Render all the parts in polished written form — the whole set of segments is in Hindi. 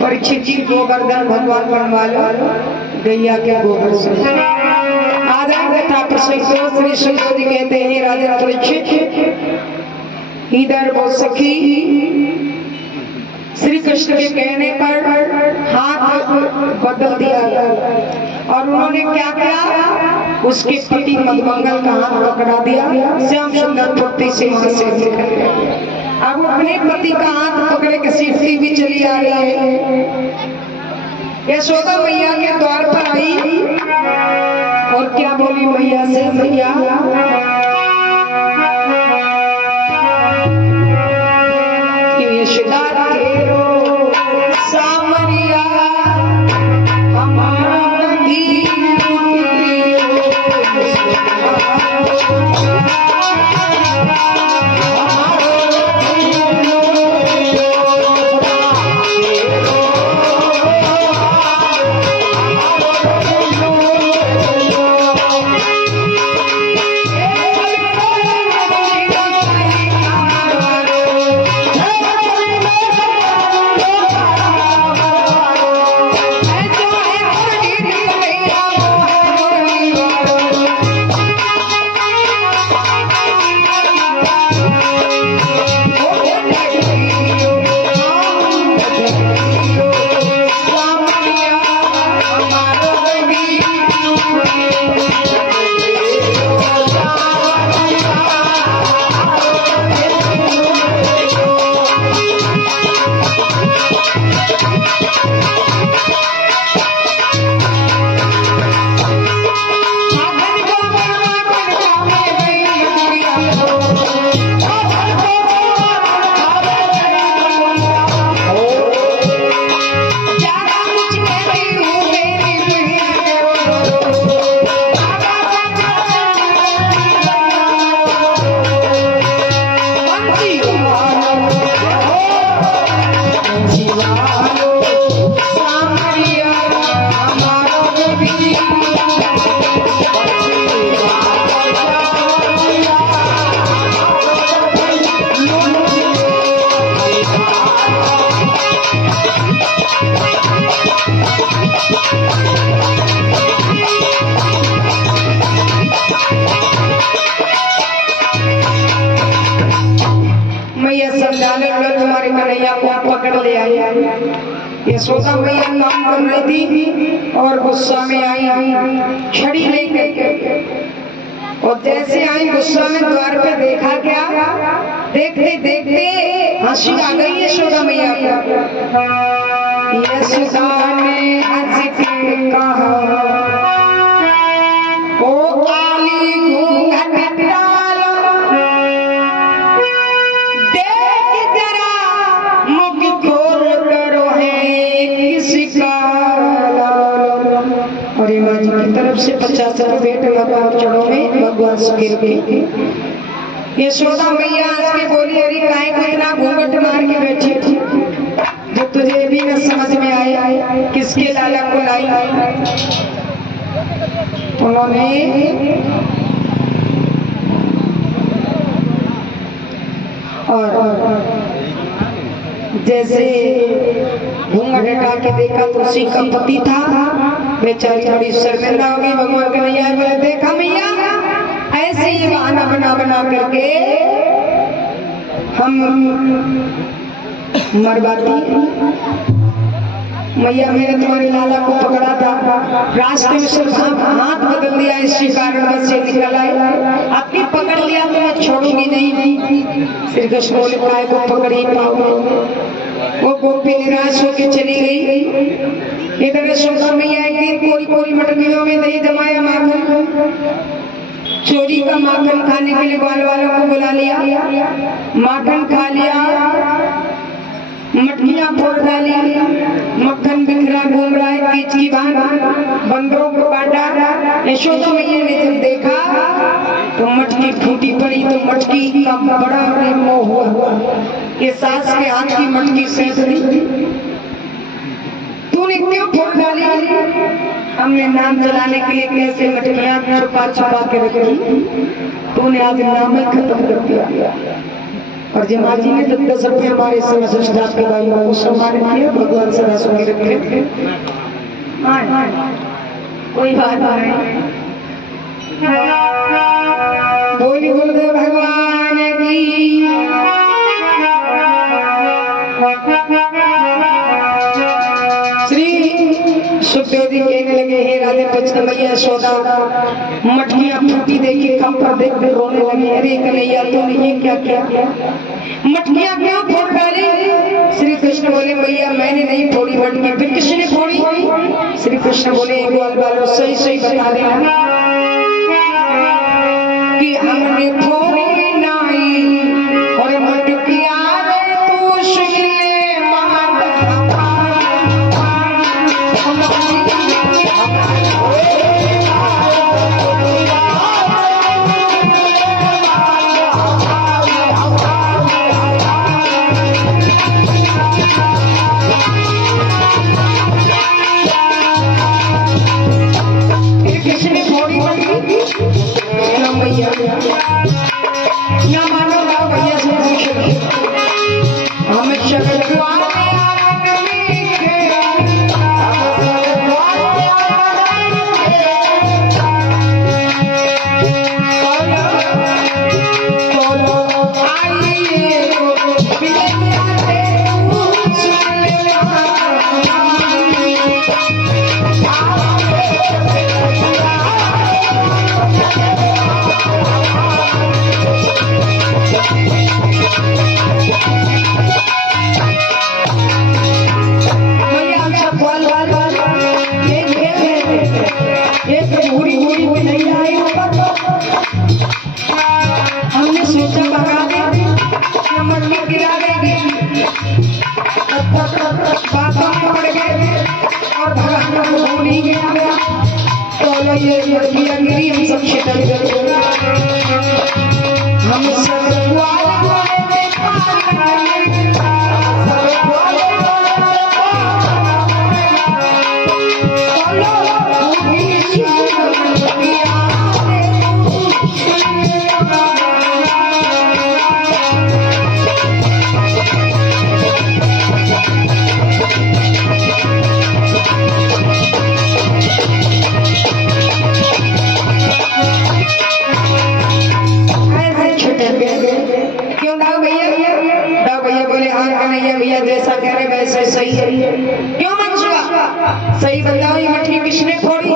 परीक्षित जी गोवर्धन भगवान बनवालो गैया के गोबर से आदर कथा प्रसंग श्री सुखदेव जी कहते हैं राजा परीक्षित इधर वो सखी श्री कृष्ण के कहने पर हाथ बदल दिया और उन्होंने क्या किया, उसके पति मधुमंगल का हाथ पकड़ा दिया। श्याम सुंदर फुर्ती से वहां से निकल गए। अब अपने पति का हाथ पकड़े के सीढ़ी भी चली आ रही है। यशोदा मैया के द्वार पर आई और क्या बोली मैया से, मैया यशोदा तेरो सामरिया हमारा तुम्हारे कन्हैया को पकड़ ले आई। यशोदा मैया काम कर रही थी और गुस्सा में आई छड़ी लेकर, और जैसे आई गुस्सा में द्वार पे देखा क्या, देखते देखते हंसी आ गई यशोदा मैया को। यशोदा ने हंस के कहा और ये माँ जी की तरफ से 50 रुपये भेंट भगवान चढ़ो में भगवान सुखीर के। यशोदा मैया हंस के बोली, अरे काहे को इतना घूंघट मार के बैठी थी जो तुझे भी न समझ में आए किसके लाला को लाई। उन्होंने और जैसे घूंघट हटा के देखा तो उसी का पति था। बेचारी बड़ी शर्मिंदा हो गई। भगवान कन्हैया बोले, देखा मैया ऐसे ही बहाना बना बना करके हम मरवाती। मैया मैंने तुम्हारे लाला को पकड़ा था, रास्ते में सिर्फ हाथ बदल दिया, इसी कारण बस से निकल आए। आपने पकड़ लिया तो मैं छोड़ूंगी नहीं। श्री कृष्ण बोले, काय को पकड़ ही पाओगे। वो गोपी निराश होकर चली गई। इधर यशोदा मैया एक दिन कोरी कोरी मटकियों में दही जमाया माखन, चोरी का माखन खाने के लिए ग्वाल वालों को बुला लिया। माखन खा लिया, मटकियां फोड़ डाली, मक्खन बिखरा घूम रहा है कीच की बात, बंदरों को काटा। यशोदा मैया ने जब देखा तो मटकी फूटी पड़ी, तो मटकी का बड़ा मोह हुआ। ये सास के हाथ की मटकी सेंध दी, तूने क्यों फोड़ डाली? हमने नाम चलाने के लिए कैसे मटकियां छुपा छुपा के रख दी, तूने आज नाम ही खत्म कर दिया। और जमा जी ने 10 रुपये हमारे समझदार के भाई को सम्मानित किया। भगवान सदा सुखी रखे। कोई बात नहीं। बोली गुरुदेव भगवान की। श्री सुखदेव जी कहने लगे, हे राधे पुष्ट मैया यशोदा, मटकियां फूटी देखी, कम पर देख कर रोने लगी। अरे कन्हैया तूने ये क्या किया? मटकियां क्यों फोड़ डाली? श्री कृष्ण बोले, मैया मैंने नहीं फोड़ी मटकी, फिर किसने फोड़ी? श्री कृष्ण बोले, ग्वाल वालों सही सही बता देना कि हमने फोड़ी नहीं, और मटकियां तू सुन ले माता। या मानो ना भैया से हम हमने सोचा भगा दे, नंबर में गिरा देगी, बातों में पड़ गए और भगाना को भूल ही गया। तो ये लड़कियां गिरी, हम सब छितर गए। हम सब भैया जैसा कह रहे वैसे सही है। क्यों मंसूबा? सही बताओ, ये मटकी किसने फोड़ी?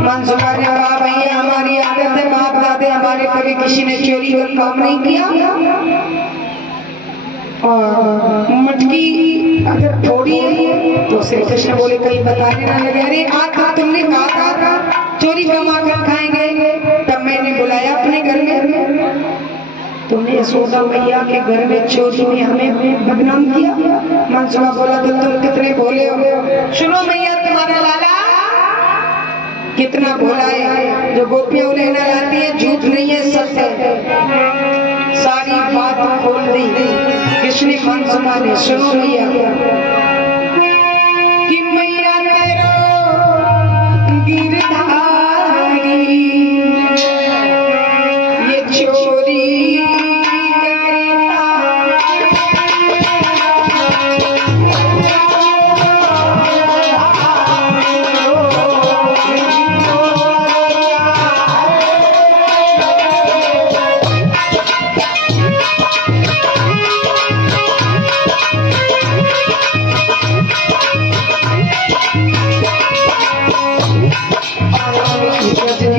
मंसूबा ने कहा, भैया हमारी आदत है, बाप दादे हमारे कभी किसी ने चोरी का काम नहीं किया, और मटकी अगर फोड़ी है तो श्री कृष्ण बोले कहीं बताने ना लगे। अरे आज तो तुमने कहा था चोरी का माखन खाएंगे, तब मैंने बुलाया अपने घर में, तुमने यशोदा मैया के घर में चोरी में हमें बदनाम किया। मंसूबा बोला, तो तुम कितने भोले हो। सुनो मैया, तुम्हारा लाला कितना भोला है, जो गोपियां उन्हें नहलाती है झूठ नहीं है, सत्य है। सारी बात खोल दी किसने? मनसुमा ने। सुनो मैया कि मैया तेरो गिरधारी ये चोरी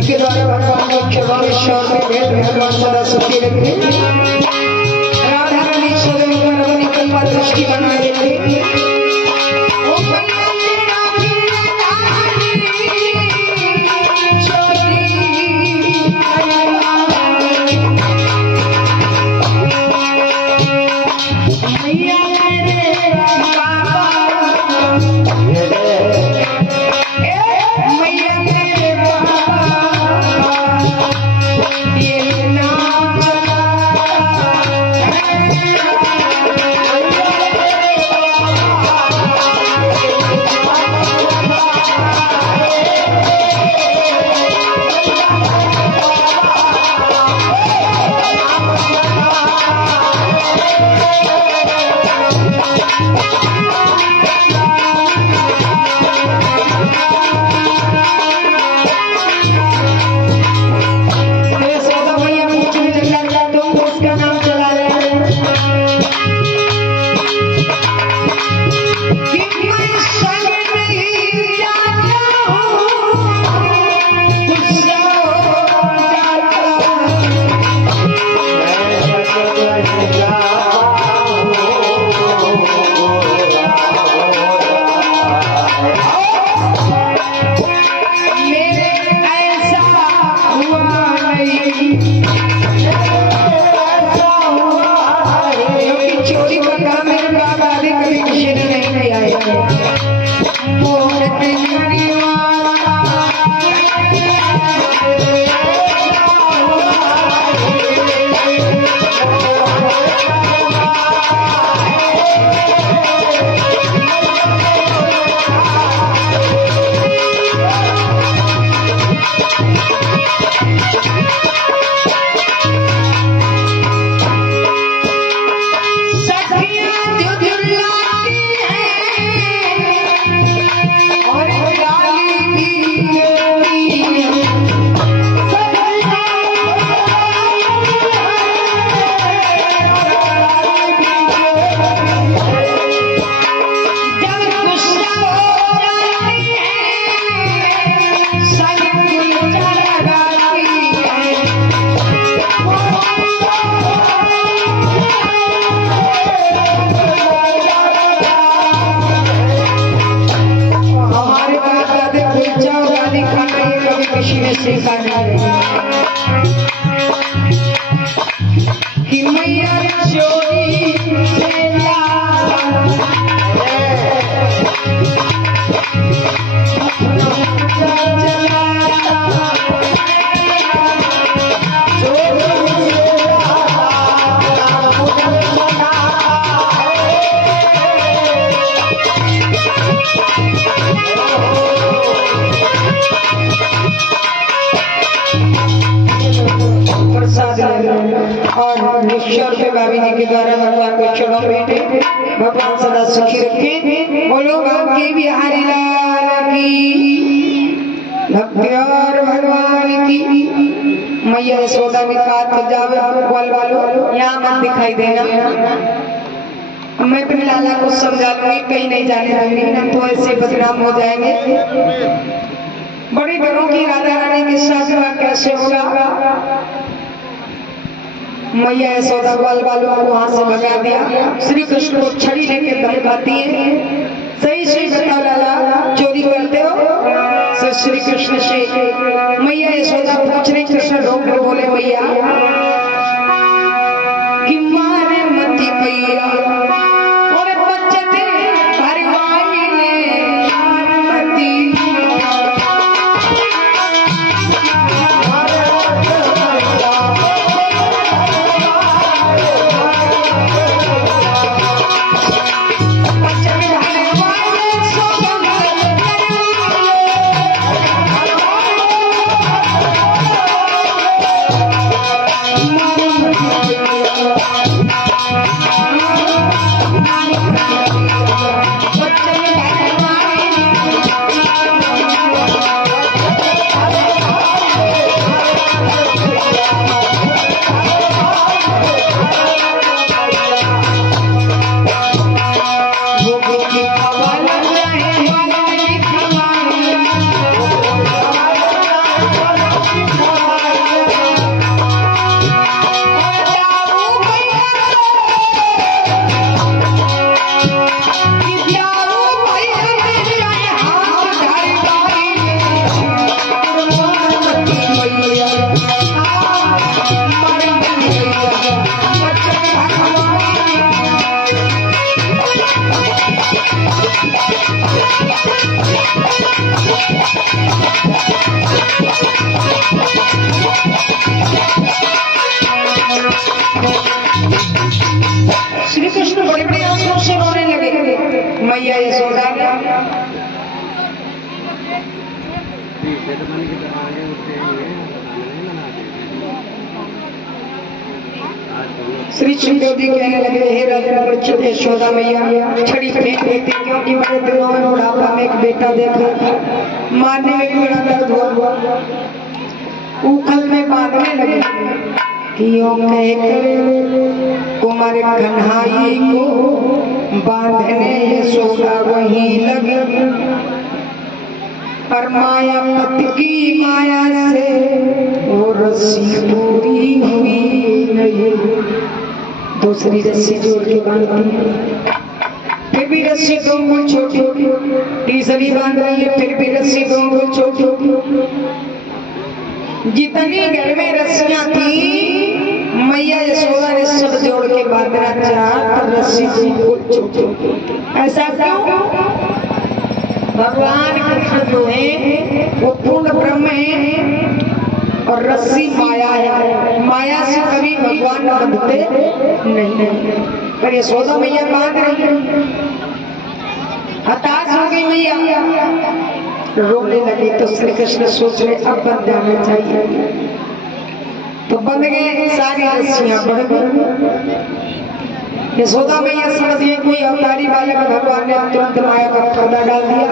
के द्वारा भगवान को क्षमावेश्वर में भेद भगवान सदा सुखी रखे। राधा रानी सदैव परम कल्पा दृष्टि बनाए रखे। कि मैया चोरी से और ईश्वर पे भाभी जी के द्वारा भगवान को चढ़ो बेटे, भगवान सदा सुखी रखे। बोलो बांके बिहारी लाल की, भक्ति और भगवान की। मैया यशोदा में काट जावे बोल वालो यहाँ मत दिखाई देना। मैं अपने लाला को समझा लूंगी, कहीं नहीं जाने दूंगी, ना तो ऐसे बदनाम हो जाएंगे। बड़े घरों की राधा रानी के साथ कैसे होगा? मैया यशोदा ग्वाल वालों को वहां से भगा दिया। श्री कृष्ण को छड़ी लेके धमकाती है, सही सही बताओ लाला चोरी करते हो? तो श्री कृष्ण से मैया यशोदा पूछ रही, कृष्ण रोक कर बोले मैया कि मारे मती मैया और बच्चे थे हर माई ने मती श्री सुखदेव जी कहने लगे, हे राजा यशोदा मैया छड़ी फेंक देती, क्योंकि मेरे दिनों में बुढ़ापा में एक बेटा देखा, मारने में भी बड़ा दर्द हुआ, उखल में बांधने लगे कि यूं कहकर कुमार कन्हई को बांधने यशोदा वहीं लगी, पर माया पति की माया से वो रस्सी पूरी हुई नहीं, दूसरी रस्सी जोड़ के बांधती है, फिर भी रस्सी दो अंगुल छोटी, तीसरी बांध रही है, फिर भी रस्सी दो अंगुल छोटी, जितनी घर में रस्सियां थी मैया यशोदा ने सब जोड़ के बांधना चाहा, तो रस्सी दो अंगुल छोटी। ऐसा क्यों? भगवान कृष्ण जो है वो पूर्ण ब्रह्म है और रस्सी माया है, माया से कभी भगवान बंधते नहीं, पर यशोदा मैया बांध रही है, हताश हो गई मैया, रोने लगी, तो श्री कृष्ण सोच रहे अब बंध जाना चाहिए, तो बंध गए सारी रस्सियां बढ़ गई। यशोदा मैया समझ गई कोई अवतारी बालक, भगवान ने तुरंत माया का पर्दा डाल दिया।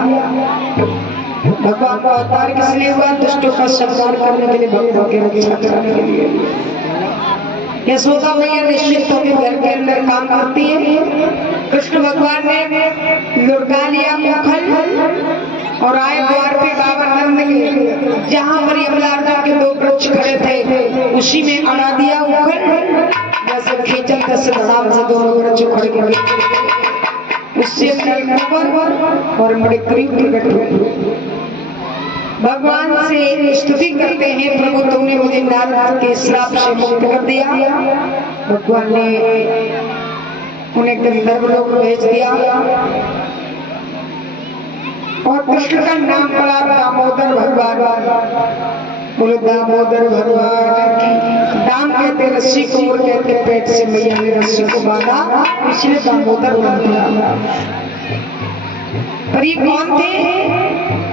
भगवान का अवतार किस लिए हुआ? दुष्टों का संहार करने के लिए, भक्तों की रक्षा करने के लिए। यशोदा मैया निश्चित होकर घर के अंदर काम करती है। कृष्ण भगवान ने लुढ़का लिया मुखल और आए द्वार पे बाबा नंद के, जहाँ पर यमलार्जुन के दो वृक्ष खड़े थे उसी में अड़ा दिया उखल, जैसे खींचन से धड़ाम से दोनों वृक्ष खड़े गए, उससे और बड़े करीब प्रकट हुए। भगवान से स्तुति करते हैं, प्रभु तुमने मुझे नारद के श्राप से मुक्त कर दिया। भगवान ने उन्हें गंधर्व लोक भेज दिया और कृष्ण का नाम पड़ा दामोदर भगवान। बोलो दामोदर भगवान की। दाम कहते रस्सी को और कहते पेट से मैया ने रस्सी को बांधा, इसलिए दामोदर बन गया। पर ये कौन थे?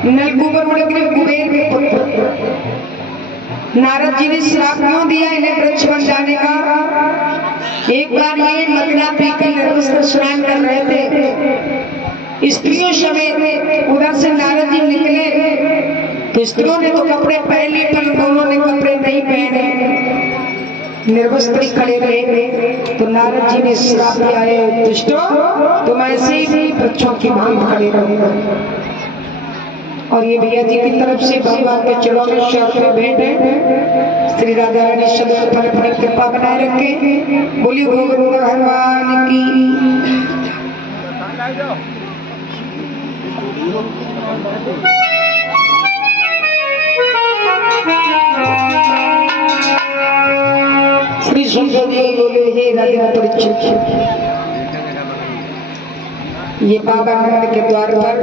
नलकूबर कुबेर के पुत्र। नारद जी ने श्राप क्यों दिया इन्हें वृक्ष बन जाने का? एक बार ये मदिरा पीकर निर्वस्त्र स्नान कर रहे थे, स्त्रियों समेत उधर से नारद जी निकले तो स्त्रियों ने तो कपड़े पहन लिए, पर दोनों ने कपड़े नहीं पहने, निर्वस्त्र खड़े रहे। तो नारद जी ने श्राप दिया है, दुष्टों तुम ऐसे ही वृक्षों की भांति खड़े रहो। और ये भैया जी की तरफ से भगवान के चरणों में शर्त में भेंट है। श्री राधा रानी सदैव पर अपनी कृपा बनाए रखे। बोली गोविंद भगवान की। श्री सुखदेव जी बोले, हे राजा परीक्षित, ये बाबा नंद के द्वार पर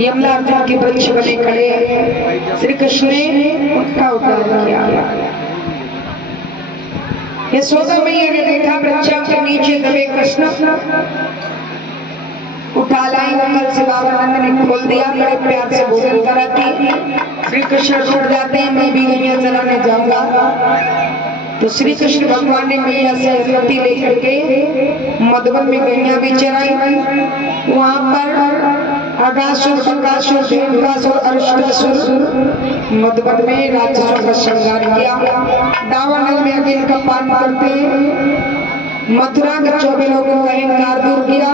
यमलार्जुन के वृक्ष बने खड़े, श्री कृष्ण ने उनका उद्धार किया। यशोदा मैया ने देखा वृक्षों के नीचे दबे कृष्ण, उठा लाई कल से बाबा नंद ने खोल दिया, बड़े प्यार से भोजन कराती। श्री कृष्ण छूट जाते हैं, मैं भी गैया चराने जाऊंगा। तो श्री कृष्ण भगवान ने मैया से अनुमति लेकर के मधुबन में गैया भी चराई। वहां पर अगासुर, बकासुर, देवकासुर, अरिष्टासुर मधुबन में राक्षसों का संहार किया। दावानल में अग्नि का पान करते मथुरा के 14 लोगों का इनकार दूर किया।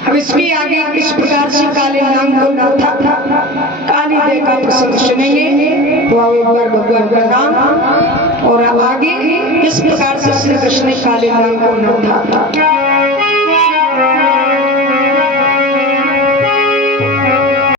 अब इसमें आगे किस प्रकार से काले नाम को न था, काली देव का प्रसंग सुनेंगे। तो अब एक बार भगवान का नाम और अब आगे किस प्रकार से श्री कृष्ण काले नाम को न था।